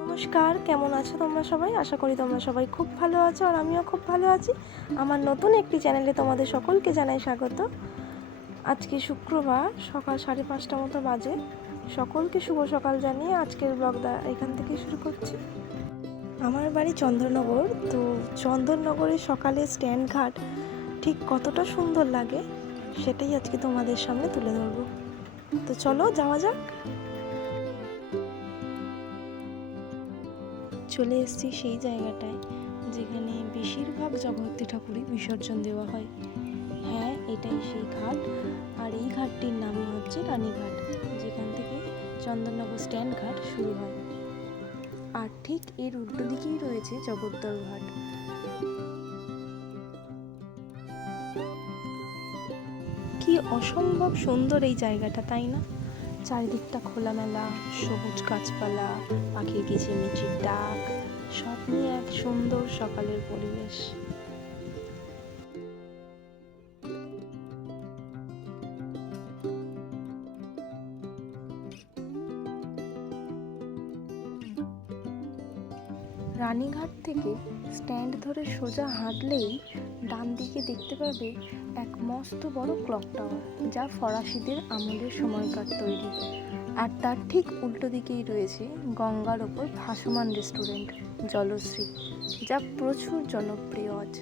নমস্কার, কেমন আছো তোমরা সবাই? আশা করি তোমরা সবাই খুব ভালো আছো আর আমিও খুব ভালো আছি। আমার নতুন একটি চ্যানেলে তোমাদের সকলকে জানাই স্বাগত। আজকে শুক্রবার সকাল 5:30 মতো বাজে। সকলকে শুভ সকাল জানিয়ে আজকের ব্লগটা এখান থেকেই শুরু করছি। আমার বাড়ি চন্দননগর, তো চন্দননগরের সকালে স্ট্যান্ড ঘাট ঠিক কতটা সুন্দর লাগে সেটাই আজকে তোমাদের সামনে তুলে ধরবো। তো চলো যাওয়া যাক। চলে এসেছি সেই জায়গাটায় যেখানে বেশিরভাগ জগদ্ধাত্রী ঠাকুরই বিসর্জন দেওয়া হয়। হ্যাঁ, এটাই সেই ঘাট, আর এই ঘাটটির নামই হচ্ছে রানীঘাট, যেখান থেকে চন্দননগর স্ট্যান্ড ঘাট শুরু হয়। আর ঠিক এর উল্টো দিকেই রয়েছে জগদ্দল ঘাট। কি অসম্ভব সুন্দর এই জায়গাটা, তাই না? চারিদিকটা খোলামেলা, সবুজ গাছপালা, পাখির কিচিরমিচির ডাক, সব নিয়ে এক সুন্দর সকালের পরিবেশ। রানীঘাট থেকে স্ট্যান্ড ধরে সোজা হাঁটলেই ডান দিকে দেখতে পাবে এক মস্ত বড় ক্লক টাওয়ার, যা ফরাসিদের আমলের সময়কার তৈরি। আর তার ঠিক উল্টো দিকেই রয়েছে গঙ্গার ওপর ভাসমান রেস্টুরেন্ট জলশ্রী, যা প্রচুর জনপ্রিয় আজ।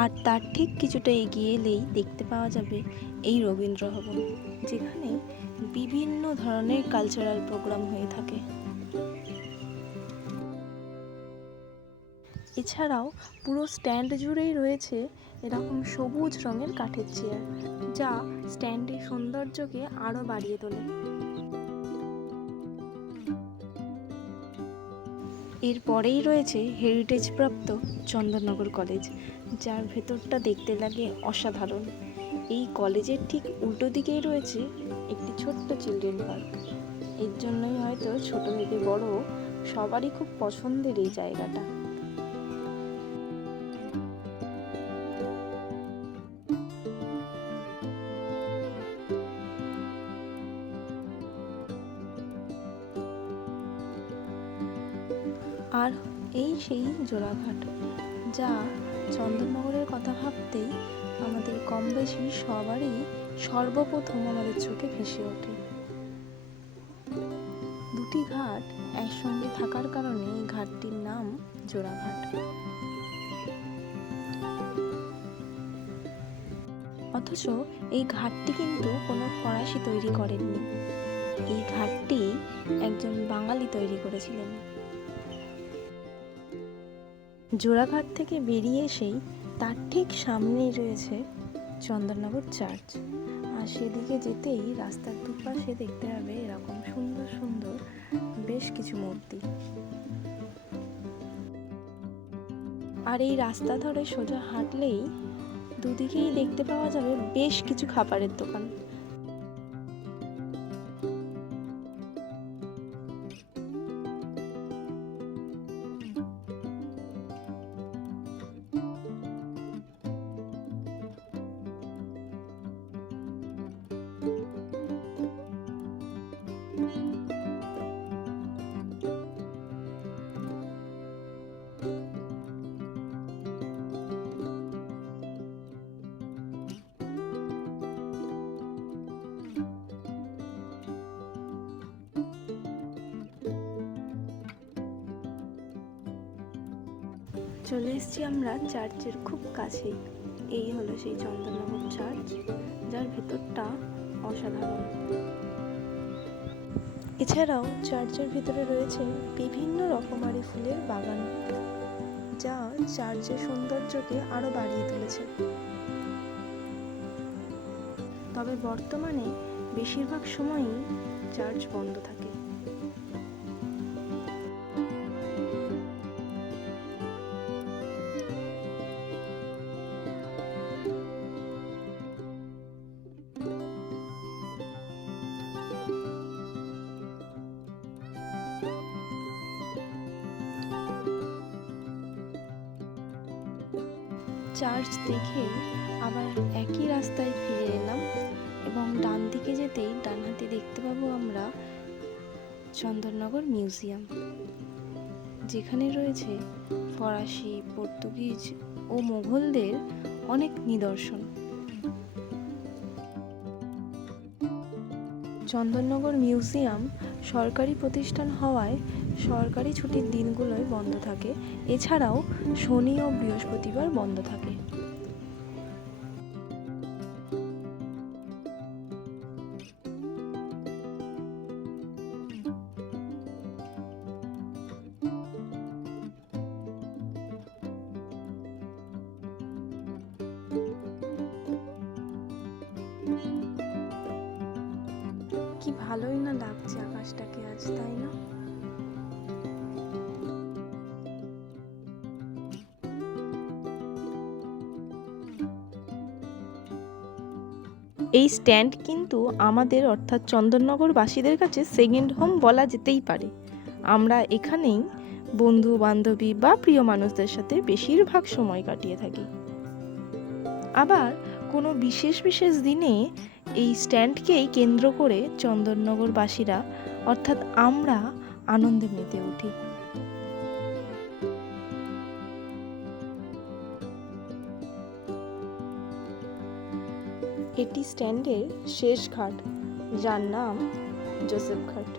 আর তার ঠিক কিছুটা এগিয়ে এলেই দেখতে পাওয়া যাবে এই রবীন্দ্র ভবন, যেখানে বিভিন্ন ধরনের কালচারাল প্রোগ্রাম হয়ে থাকে। এছাড়াও পুরো স্ট্যান্ড জুড়েই রয়েছে এরকম সবুজ রঙের কাঠের চেয়ার, যা স্ট্যান্ডের সৌন্দর্যকে আরও বাড়িয়ে তোলে। এরপরেই রয়েছে হেরিটেজপ্রাপ্ত চন্দননগর কলেজ, যার ভেতরটা দেখতে লাগে অসাধারণ। এই কলেজের ঠিক উল্টো দিকেই রয়েছে একটি ছোট্ট চিলড্রেন পার্ক। এর জন্যই হয়তো ছোট থেকে বড় সবারই খুব পছন্দের এই জায়গাটা। আর এই সেই জোড়াঘাট, যা চন্দননগরের কথা ভাবতেই আমাদের কম বেশি সবারই সর্বপ্রথম আমাদের চোখে ভেসে ওঠে। দুটি ঘাট একসঙ্গে থাকার কারণে এই ঘাটটির নাম জোড়াঘাট। অথচ এই ঘাটটি কিন্তু কোনো ফরাসি তৈরি করেননি। এই ঘাটটি একজন বাঙালি তৈরি করেছিলেন। জোড়াঘাট থেকে বেরিয়ে এসেই তার ঠিক সামনেই রয়েছে চন্দননগর চার্চ। আর সেদিকে যেতেই রাস্তার দুপাশে দেখতে হবে এরকম সুন্দর সুন্দর বেশ কিছু মূর্তি। আর এই রাস্তা ধরে সোজা হাঁটলেই দুদিকেই দেখতে পাওয়া যাবে বেশ কিছু খাবারের দোকান। চলে এসেছি আমরা চার্চের খুব কাছেই। এই হলো সেই চন্দননগর চার্চ, যার ভেতরটা অসাধারণ। এছাড়াও চার্চের ভিতরে রয়েছে বিভিন্ন রকমারি ফুলের বাগান, যা চার্চের সৌন্দর্যকে আরও বাড়িয়ে তুলেছে। তবে বর্তমানে বেশিরভাগ সময়ই চার্চ বন্ধ থাকে। চার্চ দেখে আবার একই রাস্তায় ফিরে এলাম এবং ডান দিকে যেতেই ডান হাতে দেখতে পাবো আমরা চন্দননগর মিউজিয়াম, যেখানে রয়েছে ফরাসি, পর্তুগিজ ও মোগলদের অনেক নিদর্শন। চন্দননগর মিউজিয়াম সরকারি প্রতিষ্ঠান হওয়ায় সরকারি ছুটির দিনগুলোয় বন্ধ থাকে, এছাড়াও শনি ও বৃহস্পতিবার বন্ধ থাকে। কি ভালোই না লাগছে আকাশটাকে আজ, তাই না? এই স্ট্যান্ড কিন্তু আমাদের অর্থাৎ চন্দননগরবাসীদের কাছে সেকেন্ড হোম বলা যেতেই পারে। আমরা এখানেই বন্ধু বান্ধবী বা প্রিয় মানুষদের সাথে বেশিরভাগ সময় কাটিয়ে থাকি। আবার কোনো বিশেষ বিশেষ দিনে এই স্ট্যান্ডকেই কেন্দ্র করে চন্দননগরবাসীরা অর্থাৎ আমরা আনন্দে মেতে উঠি। এটি স্ট্যান্ডের শেষ ঘাট, যার নাম জোসেফ ঘাট।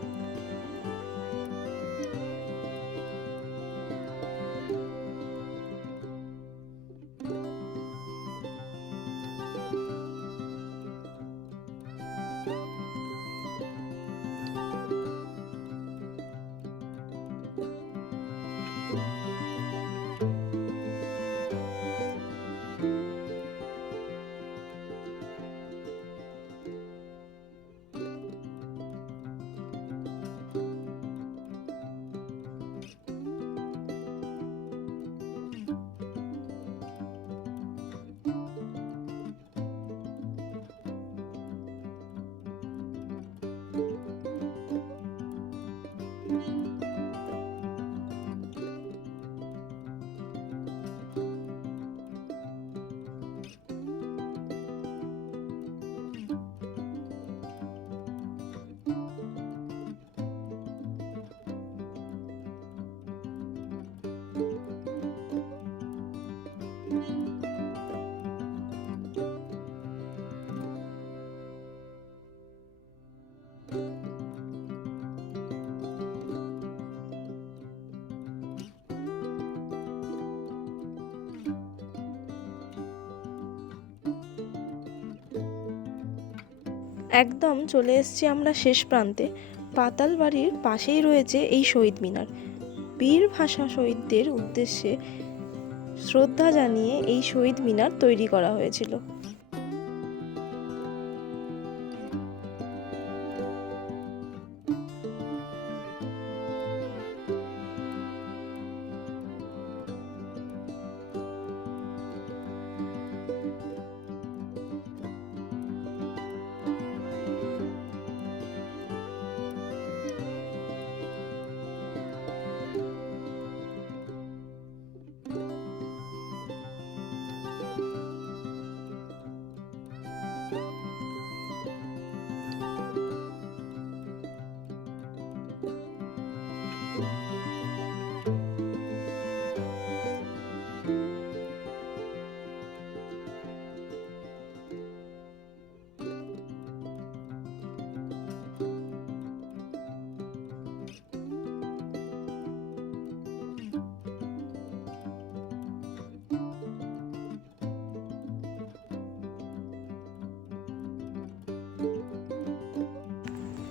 একদম চলে এসেছি আমরা শেষ প্রান্তে। পাতাল বাড়ির পাশেই রয়েছে এই শহীদ মিনার। বীর ভাষা শহীদদের উদ্দেশ্যে শ্রদ্ধা জানিয়ে এই শহীদ মিনার তৈরি করা হয়েছিল।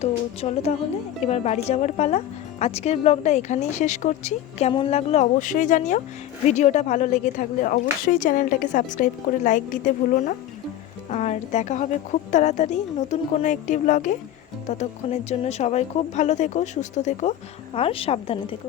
তো চলো তাহলে এবার বাড়ি যাওয়ার পালা। আজকের ব্লগটা এখানেই শেষ করছি। কেমন লাগলো অবশ্যই জানিও। ভিডিওটা ভালো লেগে থাকলে অবশ্যই চ্যানেলটাকে সাবস্ক্রাইব করে লাইক দিতে ভুলো না। আর দেখা হবে খুব তাড়াতাড়ি নতুন কোনো একটি ব্লগে। ততক্ষণের জন্য সবাই খুব ভালো থেকো, সুস্থ থেকো আর সাবধানে থেকো।